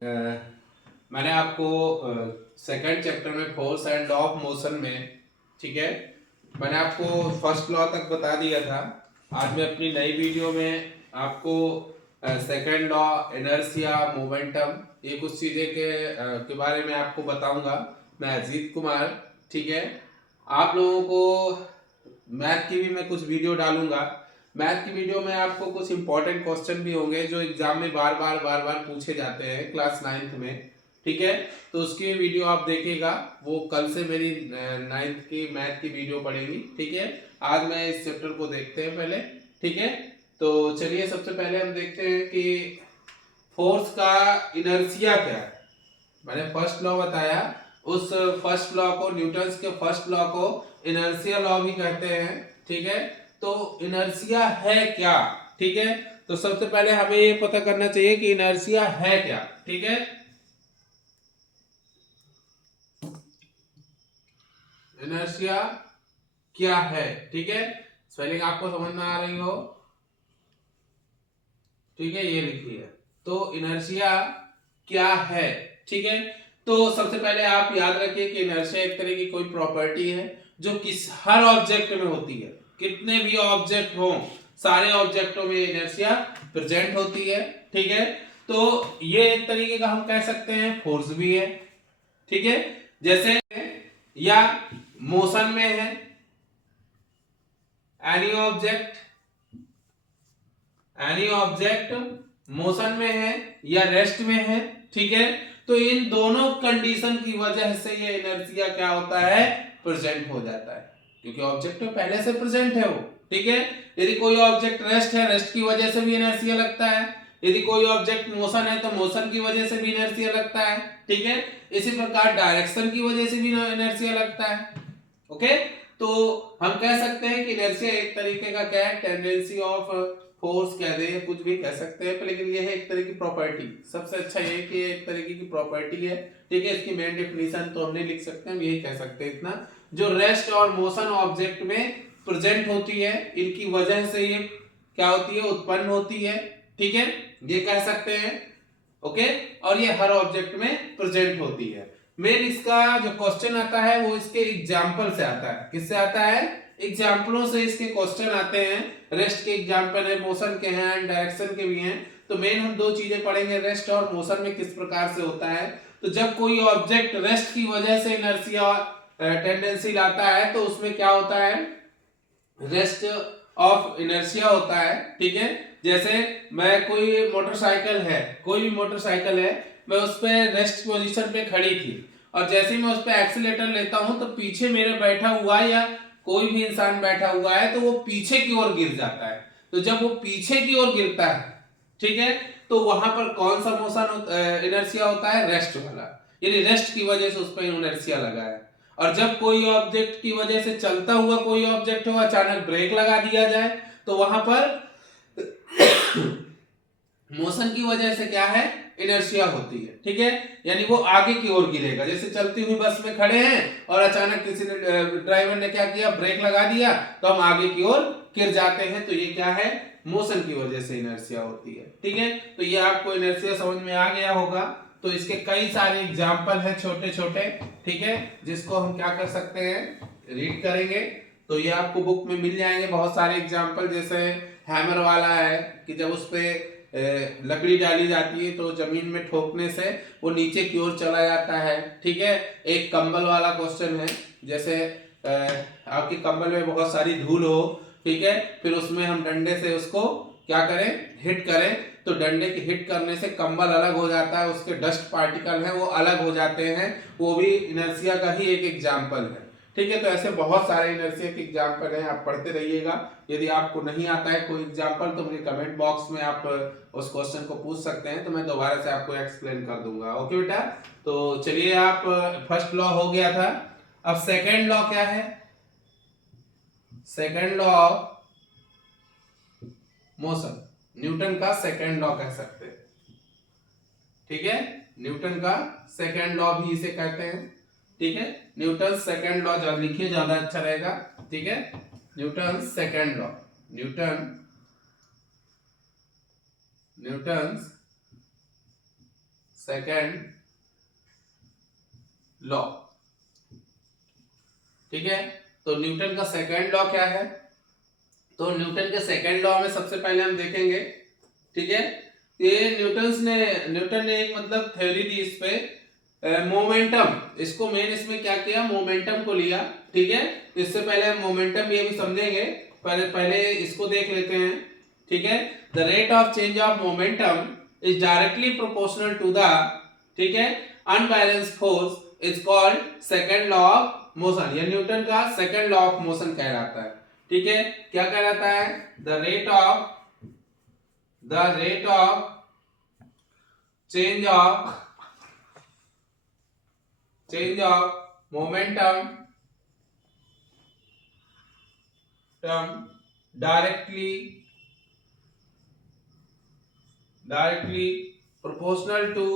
अ, मैंने आपको second chapter में force and law of motion में, ठीक है, मैंने आपको फर्स्ट लॉ तक बता दिया था। आज मैं अपनी नई वीडियो में आपको सेकंड लॉ, इनर्शिया, मोमेंटम, ये कुछ चीज़ें के बारे में आपको बताऊंगा। मैं अजीत कुमार, ठीक है। आप लोगों को मैथ की भी मैं कुछ वीडियो डालूंगा। मैथ की वीडियो में आपको कुछ इंपॉर्टेंट क्वेश्चन भी होंगे जो एग्जाम में बार बार पूछे जाते हैं क्लास 9th में, ठीक है। तो उसकी वीडियो आप देखिएगा। वो कल से मेरी 9th की मैथ की वीडियो पड़ेगी, ठीक है। आज मैं इस चैप्टर को देखते हैं पहले, ठीक है। तो चलिए सबसे पहले हम देखते हैं कि फोर्स का इनर्शिया क्या है। मैंने फर्स्ट लॉ बताया, उस फर्स्ट लॉ को, न्यूटन्स के फर्स्ट लॉ को इनर्शिया लॉ भी कहते हैं, ठीक है। तो इनर्शिया है क्या, ठीक है। तो सबसे पहले हमें ये पता करना चाहिए कि इनर्शिया है क्या, ठीक है। इनर्शिया क्या है, ठीक है। स्पेलिंग आपको समझ में आ रही हो, ठीक है, ये लिखी है। तो इनर्शिया क्या है, ठीक है। तो सबसे पहले आप याद रखिए कि इनर्शिया एक तरह की कोई प्रॉपर्टी है जो किस हर ऑब्जेक्ट में होती है। कितने भी ऑब्जेक्ट हो, सारे ऑब्जेक्टों में इनर्शिया प्रेजेंट होती है, ठीक है। तो ये एक तरीके का हम कह सकते हैं फोर्स भी है, ठीक है। जैसे या मोशन में है, any object, any object motion में है या रेस्ट में है, ठीक है। तो इन दोनों कंडीशन की वजह से ये इनर्शिया क्या होता है, प्रेजेंट हो जाता है, क्योंकि ऑब्जेक्ट तो पहले से प्रेजेंट है वो, ठीक है। यदि कोई ऑब्जेक्ट रेस्ट है, रेस्ट की वजह से भी इनर्शिया लगता है। यदि कोई ऑब्जेक्ट मोशन है तो मोशन की वजह से भी इनर्शिया लगता है, ठीक है। इसी प्रकार डायरेक्शन की वजह से भी इनर्शिया लगता है, ओके। तो हम कह सकते हैं कि इनर्शिया एक तरीके का क्या है, टेंडेंसी ऑफ फोर्स कह दे, कुछ भी कह सकते हैं, पर लेकिन ये है एक तरह की प्रॉपर्टी। सबसे अच्छा ये है कि एक तरीके की प्रॉपर्टी है, ठीक है। इसकी मेन डेफिनेशन तो हम नहीं लिख सकते, हम यही कह सकते हैं इतना, जो रेस्ट और मोशन ऑब्जेक्ट में प्रेजेंट होती है, इनकी वजह से ये क्या होती है, उत्पन्न होती है, ठीक है, ये कह सकते हैं, ओके। और ये हर ऑब्जेक्ट में प्रेजेंट होती है। मेन इसका जो क्वेश्चन आता है वो इसके एग्जाम्पल से आता है। किससे आता है, एग्जाम्पलों से इसके क्वेश्चन आते हैं। रेस्ट के एग्जाम्पल है, मोशन के हैं, एंड डायरेक्शन के भी हैं। तो मेन हम दो चीजें पढ़ेंगे, रेस्ट और मोशन में किस प्रकार से होता है। तो जब कोई ऑब्जेक्ट रेस्ट की वजह से इनर्शिया टेंडेंसी लाता है तो उसमें क्या होता है, रेस्ट ऑफ इनर्शिया होता है, ठीक है। जैसे मैं कोई मोटरसाइकिल है, कोई भी मोटरसाइकिल है, मैं उस पर रेस्ट पोजीशन पे खड़ी थी, और जैसे ही मैं उस पर एक्सीलेटर लेता हूं तो पीछे मेरे बैठा हुआ है या कोई भी इंसान बैठा हुआ है तो वो पीछे की ओर गिर जाता है। तो जब वो पीछे की ओर गिरता है, ठीक है, तो वहां पर कौन सा मोशन इनर्शिया होता है, रेस्ट वाला, यानी रेस्ट की वजह से उस पर इनर्शिया लगा है। और जब कोई ऑब्जेक्ट की वजह से चलता हुआ कोई ऑब्जेक्ट हो, अचानक ब्रेक लगा दिया जाए तो वहां पर मोशन की वजह से क्या है, इनर्शिया होती है, ठीक है। यानी वो आगे की ओर गिरेगा। जैसे चलती हुई बस में खड़े हैं और अचानक किसी ने, ड्राइवर ने क्या किया, ब्रेक लगा दिया, तो हम आगे की ओर गिर जाते हैं। तो ये क्या है, मोशन की वजह से इनर्शिया होती है, ठीक है। तो ये आपको इनर्शिया समझ में आ गया होगा। तो इसके कई सारे एग्जाम्पल हैं छोटे छोटे, ठीक है, जिसको हम क्या कर सकते हैं, रीड करेंगे। तो ये आपको बुक में मिल जाएंगे बहुत सारे एग्जाम्पल। जैसे हैमर वाला है कि जब उस पे लकड़ी डाली जाती है तो जमीन में ठोकने से वो नीचे की ओर चला जाता है, ठीक है। एक कंबल वाला क्वेश्चन है, जैसे आपके कंबल में बहुत सारी धूल हो, ठीक है, फिर उसमें हम डंडे से उसको क्या करें, हिट करें, तो डंडे के हिट करने से कंबल अलग हो जाता है, उसके डस्ट पार्टिकल हैं वो अलग हो जाते हैं। वो भी इनर्शिया का ही एक एग्जाम्पल है, ठीक है। तो ऐसे बहुत सारे इनर्शिया के एग्जाम्पल हैं, आप पढ़ते रहिएगा। यदि आपको नहीं आता है कोई एग्जाम्पल तो मुझे कमेंट बॉक्स में आप उस क्वेश्चन को पूछ सकते हैं, तो मैं दोबारा से आपको एक्सप्लेन कर दूंगा, ओके बेटा। तो चलिए, आप फर्स्ट लॉ हो गया था। अब सेकेंड लॉ क्या है, second law of motion, Newton का सेकेंड लॉ कह सकते हैं, ठीक है। न्यूटन का सेकेंड लॉ भी इसे कहते हैं, ठीक है। न्यूटन सेकेंड लॉ जब लिखिए ज्यादा अच्छा रहेगा, ठीक है। Newton second law, Newton second law, ठीक है। तो न्यूटन का सेकंड लॉ क्या है? तो न्यूटन के सेकंड लॉ में सबसे पहले हम देखेंगे, ठीक है। ये न्यूटन ने एक मतलब थ्योरी दी इस पे, मोमेंटम, इसको मेन इसमें क्या किया, मोमेंटम को लिया, ठीक है। इससे पहले हम मोमेंटम ये भी समझेंगे, पहले इसको देख लेते हैं, ठीक है। The rate of change of momentum is directly proportional to the, ठीक है, unbalanced force is called second law of motion. ये न्यूटन का सेकंड लॉ ऑफ मोशन कहलाता है, ठीक है। क्या कहलाता है? The rate of change of momentum directly proportional to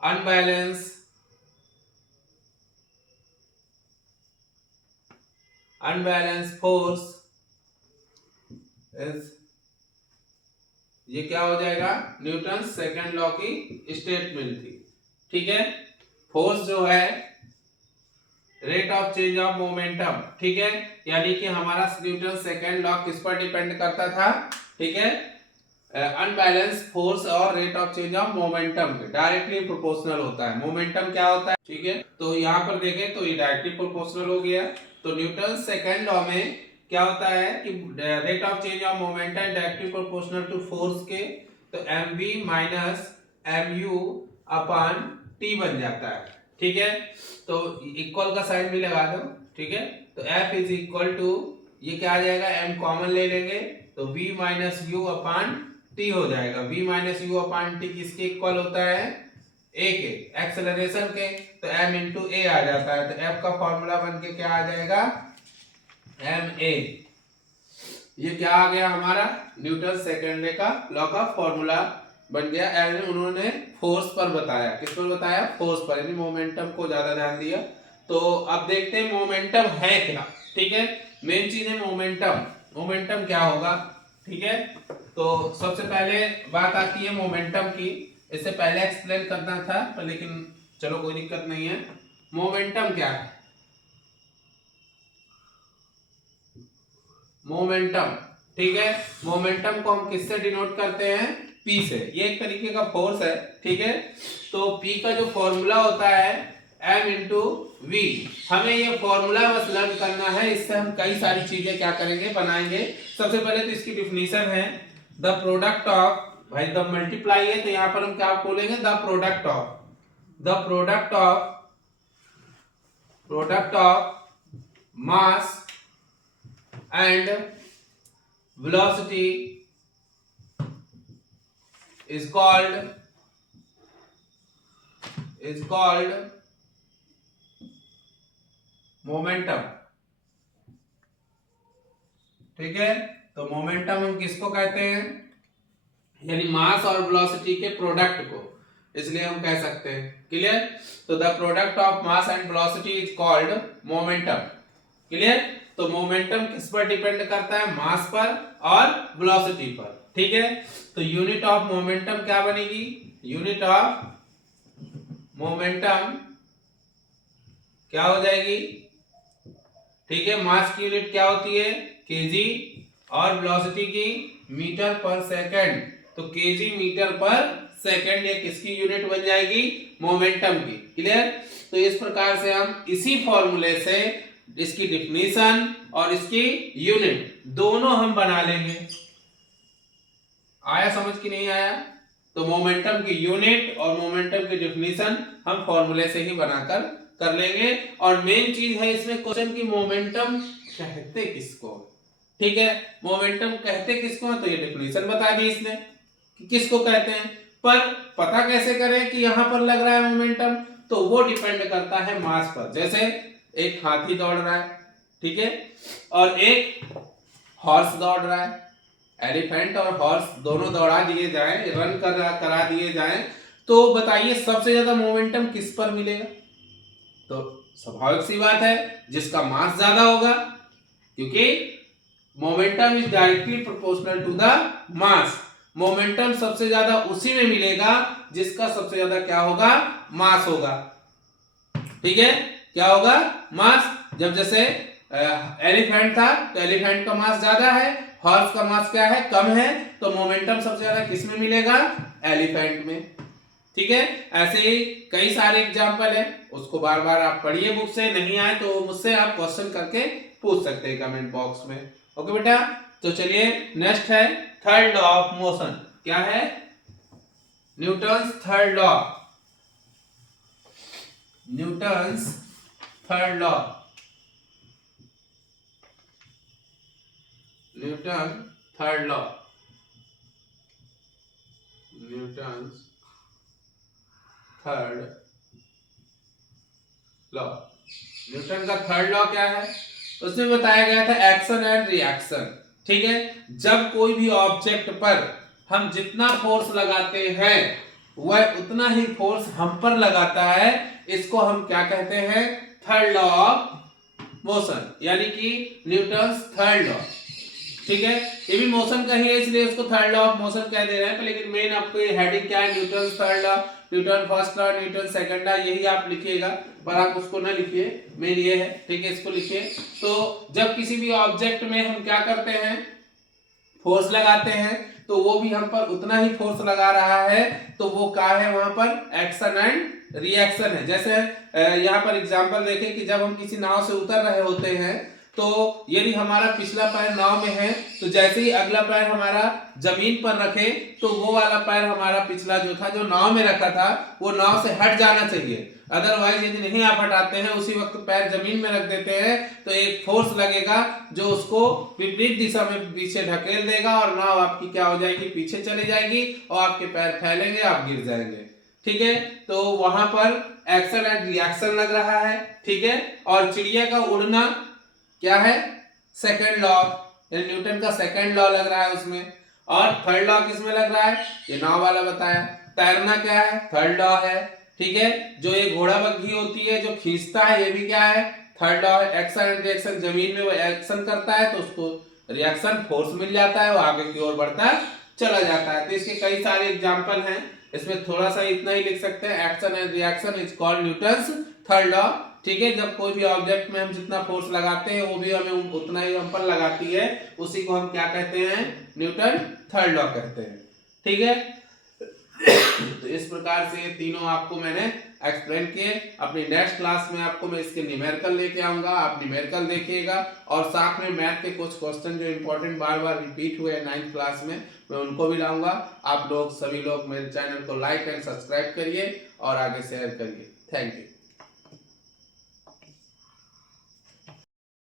unbalanced force is, ये क्या हो जाएगा? न्यूटन सेकंड लॉ की स्टेटमेंट थी, ठीक है। फोर्स जो है rate of change of momentum, ठीक है, यानी कि हमारा न्यूटन सेकंड लॉ किस पर डिपेंड करता था, ठीक है, अनबैलेंस फोर्स और rate of change of momentum के डायरेक्टली प्रोपोर्शनल होता है। मोमेंटम क्या होता है, ठीक है, तो यहाँ पर देखें तो ये डायरेक्टली प्रोपोर्शनल हो गया। तो न्यूटन सेकंड लॉ में क्या होता है कि rate of change of momentum directly proportional to force के, तो mv minus mu upon t बन जाता है, ठीक है। तो इक्वल का साइन भी लगा दो, ठीक है। तो F इज इक्वल टू, ये क्या आ जाएगा, m कॉमन ले लेंगे तो v minus you upon t हो जाएगा। v minus you upon t किसके इक्वल होता है? a के, एक्सेलरेशन के, तो m इंटू a आ जाता है। तो F का फॉर्मूला बन के क्या आ जाएगा? ma। ये क्या आ गया हमारा? न्यूटन सेकंड का लॉ का फॉर्मूला बन गया। एंड उन्होंने फोर्स पर बताया, किस पर बताया? फोर्स पर, यानी मोमेंटम को ज्यादा ध्यान दिया। तो अब देखते हैं मोमेंटम है क्या, ठीक है। मेन चीज है मोमेंटम। मोमेंटम क्या होगा, ठीक है। तो सबसे पहले बात आती है मोमेंटम की, इससे पहले एक्सप्लेन करना था लेकिन चलो कोई दिक्कत नहीं है। मोमेंटम क्या है? मोमेंटम, ठीक है, मोमेंटम को हम किससे डिनोट करते हैं? P से। ये एक तरीके का फोर्स है, ठीक है। तो P का जो फॉर्मूला होता है m इंटू वी, हमें ये फॉर्मूला बस लर्न करना है। इससे हम कई सारी चीजें क्या करेंगे, बनाएंगे। सबसे पहले तो इसकी डिफिनीशन है द प्रोडक्ट ऑफ, भाई द मल्टीप्लाई है तो यहां पर हम क्या बोलेंगे? The product of mass and velocity is called momentum, ठीक है। तो मोमेंटम हम किसको कहते हैं? यानी मास और वेलोसिटी के प्रोडक्ट को, इसलिए हम कह सकते हैं। क्लियर? तो the product of mass and velocity is called momentum. Clear? तो मोमेंटम किस पर डिपेंड करता है? मास पर और वेलोसिटी पर, ठीक है। तो यूनिट ऑफ मोमेंटम क्या बनेगी? यूनिट ऑफ मोमेंटम क्या हो जाएगी? ठीक है, मास की यूनिट क्या होती है? केजी, और वेलोसिटी की मीटर पर सेकंड। तो केजी मीटर पर सेकंड ये किसकी यूनिट बन जाएगी? मोमेंटम की। क्लियर? तो इस प्रकार से हम इसी फॉर्मूले से इसकी डिफिनीशन और इसकी यूनिट दोनों हम बना लेंगे। आया समझ कि नहीं आया? तो मोमेंटम की यूनिट और मोमेंटम की डिफिनीशन हम फॉर्मूले से ही बनाकर कर लेंगे। और मेन चीज है इसमें क्वेश्चन की, मोमेंटम कहते किसको? ठीक है, मोमेंटम कहते किसको? तो ये डिफिनीशन बता दी इसने कि किसको कहते हैं। पर पता कैसे करें कि यहां पर लग रहा है मोमेंटम? तो वो डिपेंड करता है मास पर। जैसे एक हाथी दौड़ रहा है, ठीक है, और एक हॉर्स दौड़ रहा है। एलिफेंट और हॉर्स दोनों दौड़ा दिए जाएं, रन करा दिए जाएं, तो बताइए सबसे ज्यादा मोमेंटम किस पर मिलेगा? तो स्वाभाविक सी बात है जिसका मास ज्यादा होगा, क्योंकि momentum is directly proportional to the mass. Momentum सबसे ज्यादा उसी में मिलेगा जिसका सबसे ज्यादा क्या होगा, मास होगा। ठीक है, क्या होगा, मास। जब जैसे एलिफेंट था तो एलिफेंट का मास ज्यादा है, हॉर्स का मास क्या है, कम है, तो मोमेंटम सबसे ज्यादा किस में मिलेगा, एलिफेंट में। ठीक है, ऐसे ही कई सारे एग्जांपल है, उसको बार बार आप पढ़िए बुक से, नहीं आए तो मुझसे आप क्वेश्चन करके पूछ सकते हैं कमेंट बॉक्स में। ओके बेटा, तो चलिए नेक्स्ट है थर्ड लॉ ऑफ मोशन। क्या है, Newton's third law. Newton's third law, Newton third law, Newton's third law. Newton का थर्ड लॉ क्या है, उसमें बताया गया था एक्शन एंड रिएक्शन। ठीक है, जब कोई भी ऑब्जेक्ट पर हम जितना फोर्स लगाते हैं वह उतना ही फोर्स हम पर लगाता है, इसको हम क्या कहते हैं, थर्ड लॉ ऑफ मोशन, यानी कि न्यूटन्स थर्ड लॉ। ठीक है, ये भी मोशन का ही है इसलिए उसको थर्ड लॉ ऑफ मोशन कह दे रहे हैं, लेकिन मेन आपको ये हेडिंग क्या है, Newton's third law, Newton first law, Newton second law, यही आप लिखिएगा, पर आप उसको ना लिखिए, मेन ये है। ठीक है, इसको लिखिए। तो जब किसी भी ऑब्जेक्ट में हम क्या करते हैं, फोर्स लगाते हैं, तो वो भी हम पर उतना ही फोर्स लगा रहा है, तो वो क्या है, वहां पर एक्शन एंड रिएक्शन है। जैसे यहाँ पर एग्जांपल देखें कि जब हम किसी नाव से उतर रहे होते हैं, तो यदि हमारा पिछला पैर नाव में है, तो जैसे ही अगला पैर हमारा जमीन पर रखे, तो वो वाला पैर हमारा पिछला जो था, जो नाव में रखा था, वो नाव से हट जाना चाहिए। अदरवाइज यदि नहीं आप हटाते हैं, उसी वक्त पैर जमीन में रख देते हैं, तो एक फोर्स लगेगा जो उसको विपरीत दिशा में पीछे ढकेल देगा, और नाव आपकी क्या हो जाएगी, पीछे चली जाएगी, और आपके पैर फैलेंगे, आप गिर जाएंगे। ठीक है, तो वहां पर एक्शन एंड रिएक्शन लग रहा है। ठीक है, और चिड़िया का उड़ना क्या है, सेकंड लॉ, न्यूटन का सेकंड लॉ लग रहा है उसमें। और थर्ड लॉ किसमें लग रहा है, ये नाव वाला बताया। तैरना क्या है, थर्ड लॉ है। ठीक है, जो ये घोड़ा बग्घी होती है जो खींचता है, ये भी क्या है, थर्ड लॉ है। एक्शन एंड रिएक्शन, जमीन में वो एक्शन करता है तो उसको रिएक्शन फोर्स मिल जाता है, वो आगे की ओर बढ़ता चला जाता है। तो इसके कई सारे एग्जांपल हैं, इसमें थोड़ा सा इतना ही लिख सकते हैं, action and reaction is called Newton's third law. ठीक है, जब कोई भी ऑब्जेक्ट में हम जितना फोर्स लगाते हैं, वो भी हमें उतना ही हम पर लगाती है, उसी को हम क्या कहते हैं, न्यूटन थर्ड लॉ कहते हैं। ठीक है, तो इस प्रकार से ये तीनों आपको मैंने एक्सप्लेन किए। अपनी नेक्स्ट क्लास में आपको मैं इसके न्यूमेरिकल लेके आऊंगा, आप न्यूमेरिकल देखिएगा, और साथ में मैथ के कुछ क्वेश्चन जो इंपॉर्टेंट बार बार रिपीट हुए 9th क्लास में, मैं उनको भी लाऊंगा। आप लोग सभी लोग मेरे चैनल को लाइक एंड सब्सक्राइब करिए और आगे शेयर करिए। Thank you.